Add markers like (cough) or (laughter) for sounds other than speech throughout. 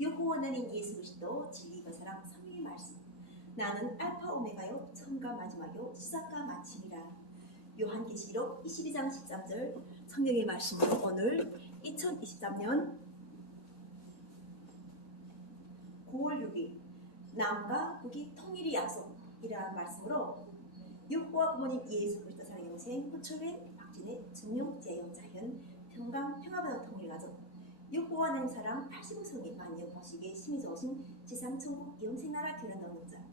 여호와 하나님 예수 그리스도 진리가 사랑 성령의 말씀. 나는 알파 오메가요 처음과 마지막이요 시작과 마침이라. 요한계시록 22장 13절 성령의 말씀은 오늘 2023년 9월 6일 남과 북이 통일의 약속이라는 말씀으로 여호와 부모님 예수 그리스도 사랑 영생 호철회 박진혜 증명 재영 자현 평강 가족 여호와 하나님 사랑 85성의 만영 보시기에 심히 좋으신 지상 천국 영생나라 얻는 자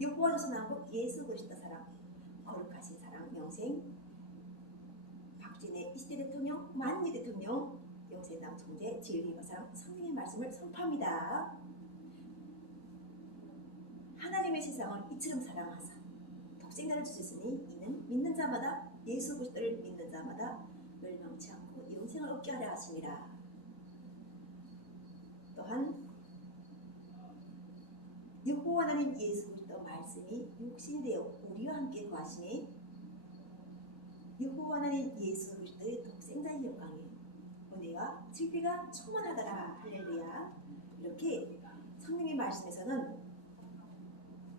여호와 조선왕국 예수 그리스도 사랑 거룩하신 사랑 영생 박진혜 20대 대통령 만유 대통령 영생당 총재 진리의 사랑 성령의 말씀을 선포합니다. 하나님의 세상을 이처럼 사랑하사 독생자를 주셨으니 이는 믿는 자마다 예수 그리스도를 믿는 자마다 멸망치 않고 영생을 얻게 하려 하심이라. 또한 여호와 하나님 예수 그리스도 말씀이 육신이 되어 우리와 함께 거하시니 여호와 하나님 예수 그리스도의 독생자의 영광에 은혜와 진리가 충만하더라. 할렐루야. 이렇게 성령의 말씀에서는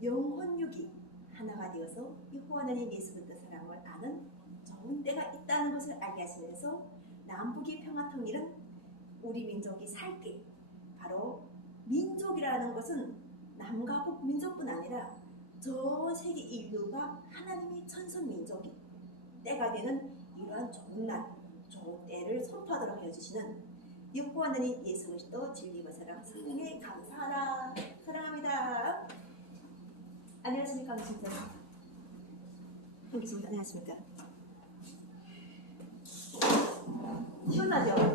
영혼육이 하나가 되어서 여호와 하나님 예수 그리스도 사랑을 아는 좋은 때가 있다는 것을 알게 하시면서 남북의 평화 통일은 우리 민족이 살게 바로 민족이라는 것은 남과 북 민족뿐 아니라 전 세계 인류가 하나님의 천선 민족이 때가 되는 이러한 좋은 날, 좋은 때를 선포하도록 해주시는 하나님 예수 그리스도 진리와 사랑 성령에 감사하라 사랑합니다. 안녕하십니까 김선생 반갑습니다. 안녕하십니까 시원하죠?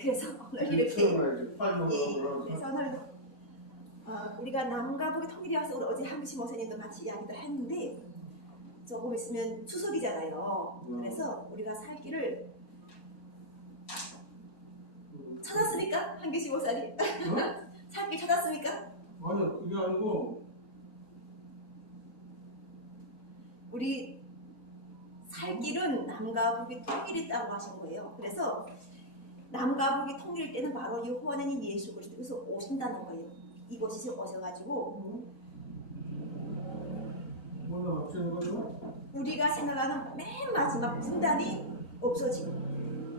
그래서 오늘 이렇게 예, 먹으라고 그래서 오늘 어, 우리가 남과 북이 통일이 와서 우리 어제 한기시 목사님도 같이 이야기도 했는데 조금 있으면 추석이잖아요. 음. 그래서 우리가 살 길을 찾았습니까? 한기시 목사님? 살길 찾았습니까? 아니야 그게 아니고 우리 살 길은 남과 북이 통일했다고 하신 거예요. 그래서 남과 북이 통일일 때는 바로 여호와 하나님 예수 그리스도께서 오신다는 거예요. 이곳에 오셔가지고? 우리가 생각하는 맨 마지막 분단이 없어지고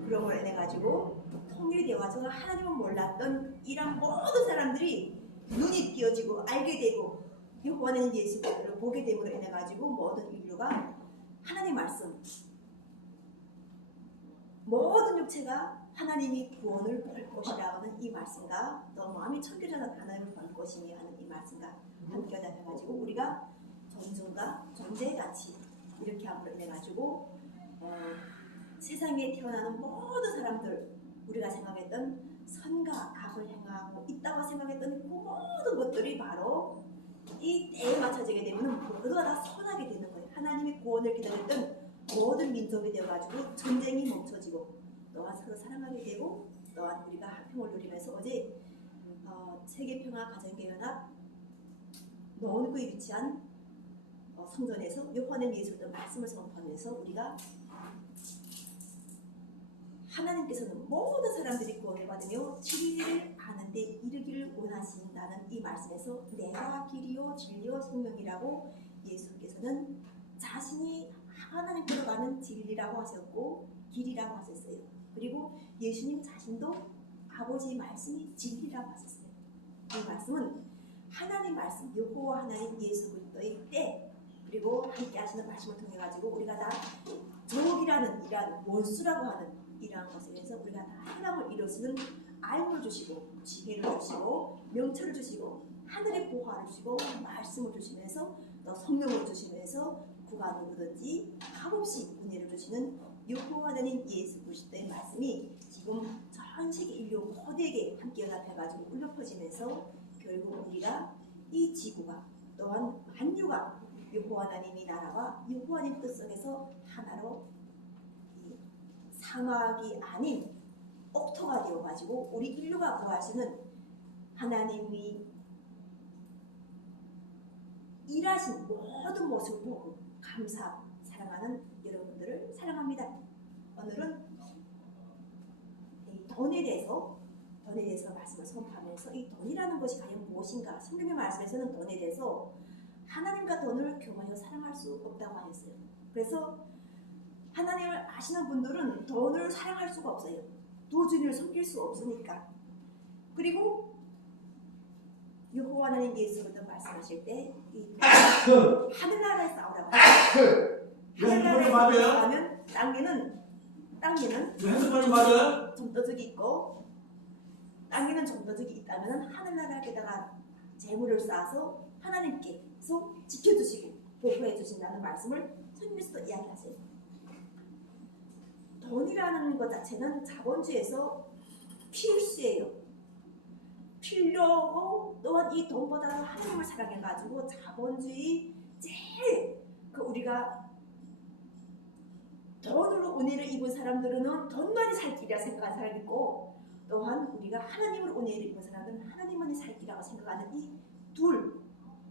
그런 걸 인해 가지고 통일이 되어서 하나님은 몰랐던 이런 모든 사람들이 눈이 띄어지고 알게 되고 여호와는 예수 그리스도를 보게 됨으로 인해 가지고 모든 인류가 하나님 말씀 모든 육체가 하나님이 구원을 볼 것이라 하는 이 말씀과 또 마음이 청결하는 하나님을 볼 것이니 하는 이 말씀과 함께 하다 해가지고 우리가 존중과 존재의 가치 이렇게 함으로 인해 가지고 어, 세상에 태어나는 모든 사람들 우리가 생각했던 선과 악을 행하고 있다고 생각했던 그 모든 것들이 바로 이 때에 맞춰지게 되면 모두가 다 선하게 되는 거예요. 하나님의 구원을 기다렸던 모든 민족이 되어가지고 또한 서로 사랑하게 되고 또한 우리가 화평을 누리면서 어제 어, 세계평화 가정교연합 노원구에 위치한 어, 성전에서 요한의 예수의 말씀을 선포하면서 우리가 하나님께서는 모든 사람들이 구원을 받으며 진리를 아는데 이르기를 원하신다는 이 말씀에서 내가 길이요 진리요 생명이라고 예수께서는 자신이 하나님께로 가는 진리라고 하셨고 길이라고 하셨어요. 그리고 예수님 자신도 아버지의 말씀이 진리라고 하셨어요. 이 말씀은 하나님 말씀, 여호와 하나님 예수 그리스도의 때 그리고 함께 하시는 말씀을 통해 가지고 우리가 다 적이라는 이러한 원수라고 하는 이러한 것에 대해서 우리가 다 해방을 이룰 수 있는 알을 주시고 지혜를 주시고 명철을 주시고 하늘의 보화를 주시고 말씀을 주시면서 또 성령을 주시면서 누가 누구든지 값없이 은혜를 주시는 여호와 하나님 예수 그리스도의 말씀이 지금 전 세계 인류 모두에게 함께 연합해가지고 울려 퍼지면서 결국 우리가 이 지구가 또한 만유가 여호와 하나님의 나라와 여호와 하나님 뜻 속에서 하나로 이 사막이 아닌 옥토가 되어가지고 우리 인류가 구하시는 하나님이 일하신 모든 모습을 보고 감사 사랑하는 여러분들을 사랑합니다. 오늘은 이 돈에 대해서 돈에 대해서 말씀을 선포하며 가운데서 이 돈이라는 것이 과연 무엇인가? 성경의 말씀에서는 돈에 대해서 하나님과 돈을 교만하여 사랑할 수 없다고 하였어요. 그래서 하나님을 아시는 분들은 돈을 사랑할 수가 없어요. 도주를 섬길 수 없으니까. 그리고 여호와 하나님 예수부터 말씀하실 때 이 (coughs) 하늘나라에 싸우라고 (coughs) 하셨어요. 하늘나라에 맞아요? 싸우면 땅에는 땅에는 해석하는 맞아요? 점도적이 있고 땅에는 점도적이 있다면 하늘나라에다가 재물을 쌓아서 하나님께서 지켜주시고 보호해 주신다는 말씀을 성경에서도 이야기하세요. 돈이라는 것 자체는 자본주의에서 필수예요. 필요하고 또한 이 돈보다도 하나님을 사랑해가지고 자본주의 제일 그 우리가 돈으로 은혜를 입은 사람들은 돈만이 살 길이라 생각하는 사람이 있고 또한 우리가 하나님을 은혜를 입은 사람들은 하나님만이 살 길이라고 생각하는 이 둘,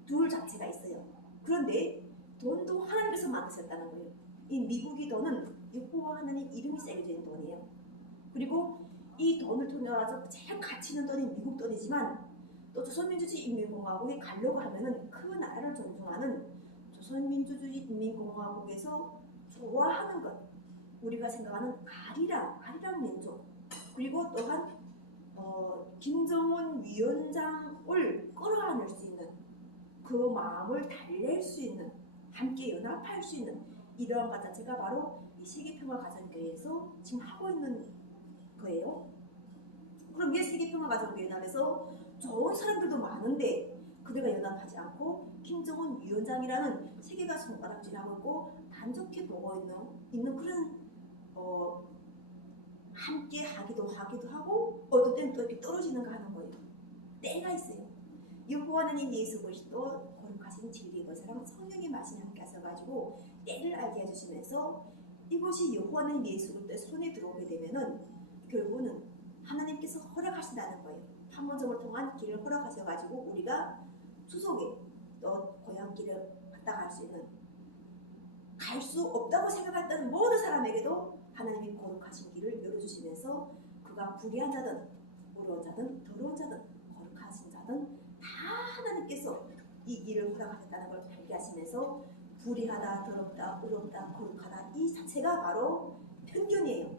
둘 자체가 있어요. 그런데 돈도 하나님께서 만드셨다는 거예요. 이 미국의 돈은 여호와 하나님 이름이 새겨진 돈이에요. 그리고 이 돈을 통해 가지고 제일 가치 있는 돈이 미국 돈이지만 또 조선민주주의 인민공화국에 가려고 하면은 그 나라를 존중하는 조선민주주의 인민공화국에서 좋아하는 것 우리가 생각하는 아리랑 아리랑 민족 그리고 또한 어, 김정은 위원장을 끌어안을 수 있는 그 마음을 달랠 수 있는 함께 연합할 수 있는 이러한 것 자체가 바로 이 세계평화가정교회에서 지금 하고 있는 거예요. 그럼 왜 세계평화가정교회 연합에서 좋은 사람들도 많은데 그들과 연합하지 않고 김정은 위원장이라는 세계가 손가락질하고 있고 단적해 보고 있는, 있는 그런 어, 함께 하기도 하기도 하고 어떤 때는 또 이렇게 떨어지는가 하는 거예요. 때가 있어요. 여호와 하나님 예수 그리스도 거룩하신 진리의 것이랑 성령의 말씀이 함께 하셔가지고 때를 알게 해주시면서 이것이 여호와 하나님 예수 그리스도의 손에 들어오게 되면은 결국은 하나님께서 허락하신다는 거예요. 판문점을 통한 길을 허락하셔가지고 우리가 수속에 또 고향길을 갔다 갈 수 있는 갈 수 없다고 생각했던 모든 사람에게도 하나님이 거룩하신 길을 열어주시면서 그가 불의한 자든 어려운 자든 더러운 자든 거룩하신 자든 다 하나님께서 이 길을 허락하셨다는 걸 발견하시면서 불의하다 더럽다 어렵다 거룩하다 이 자체가 바로 편견이에요.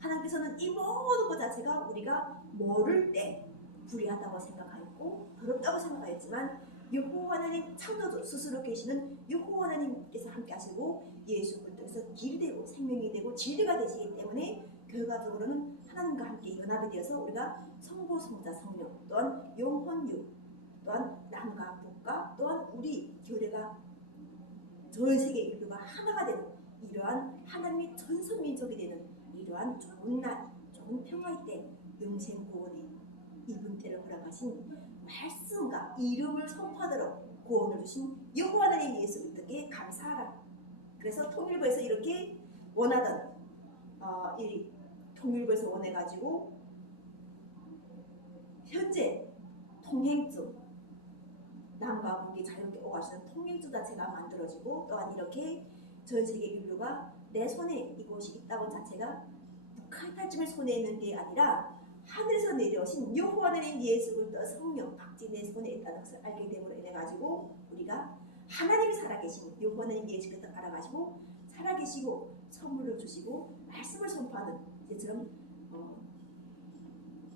하나님께서는 이 모든 것 자체가 우리가 모를 때 불의하다고 생각하였고 더럽다고 생각하였지만 여호와 하나님 창조주 스스로 계시는 여호와 하나님께서 함께 하시고 예수 그리스도께서 길이 되고 생명이 되고 진리가 되시기 때문에 결과적으로는 하나님과 함께 연합이 되어서 우리가 성부 성자 성령 또한 영혼유 또한 남과 북과 또한 우리 교회가 전 세계 인류가 하나가 되는 이러한 하나님의 전선 민족이 되는 이러한 좋은 날 좋은 평화의 때 영생 구원이 이분 때를 허락하신 말씀과 이름을 선포하도록 구원을 주신 여호와 하나님 예수 그리스도께 감사하라. 그래서 통일부에서 이렇게 원하던 어, 이 통일부에서 원해가지고 현재 통행증 남과 북이 자유롭게 오가시는 통행증 자체가 만들어지고 또한 이렇게 전 세계 인류가 내 손에 이곳이 있다고 자체가 북한 탈춤의 손에 있는 게 아니라 하늘에서 내려오신 여호와 하나님 예수 그리스도 성령 박진의 손에 있다는 것을 알게 됨으로 인해 가지고 우리가 하나님이 살아계신 여호와 하나님 예수 그리스도 알아가시고 살아계시고 선물을 주시고 말씀을 선포하는 이처럼 어,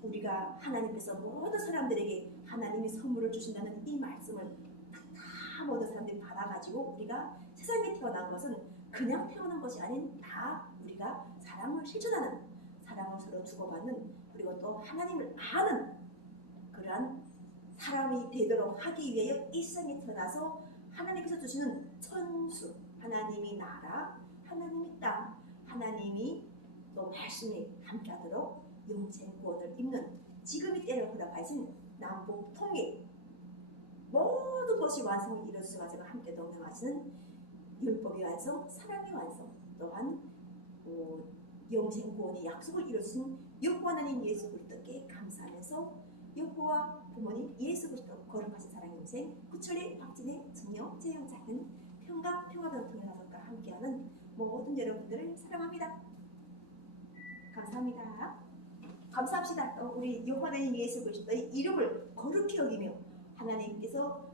우리가 하나님께서 모든 사람들에게 하나님이 선물을 주신다는 이 말씀을 다 모든 사람들이 받아가지고 우리가 세상에 태어난 것은 그냥 태어난 것이 아닌 다 우리가 사랑을 실천하는 사랑을 서로 주고받는 그리고 또 하나님을 아는 그러한 사람이 되도록 하기 위하여 이 세상에 태어나서 하나님께서 주시는 천수 하나님이 나라 하나님이 땅 하나님이 또 말씀이 함께하도록 영생 구원을 입는 지금이 때를 허락하신 남북 통일 모든 것이 완성을 이루어주셔가지고 함께 동행하시는 율법의 완성, 사랑의 완성 또한 어, 영생 구원의 약속을 이루신 여호와 하나님 예수 그리스도께 감사하면서 여호와 부모님 예수 그리스도 거룩하신 사랑 영생 구철의 박진의 증여 재영 작은 평강 평화 변통의 나석과 함께하는 모든 여러분들을 사랑합니다. 감사합니다. 감사합시다. 우리 여호와 하나님 예수 그리스도의 이름을 거룩히 여기며 하나님께서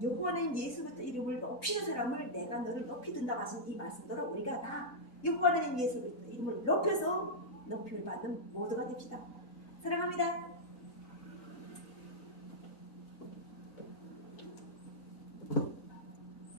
여호와 하나님 예수 그리스도 이름을 높이는 사람을 내가 너를 높이 든다 하신 이 말씀대로 우리가 다 여호와 하나님 위해서 이름을 높여서 높임을 받는 모두가 됩시다. 사랑합니다.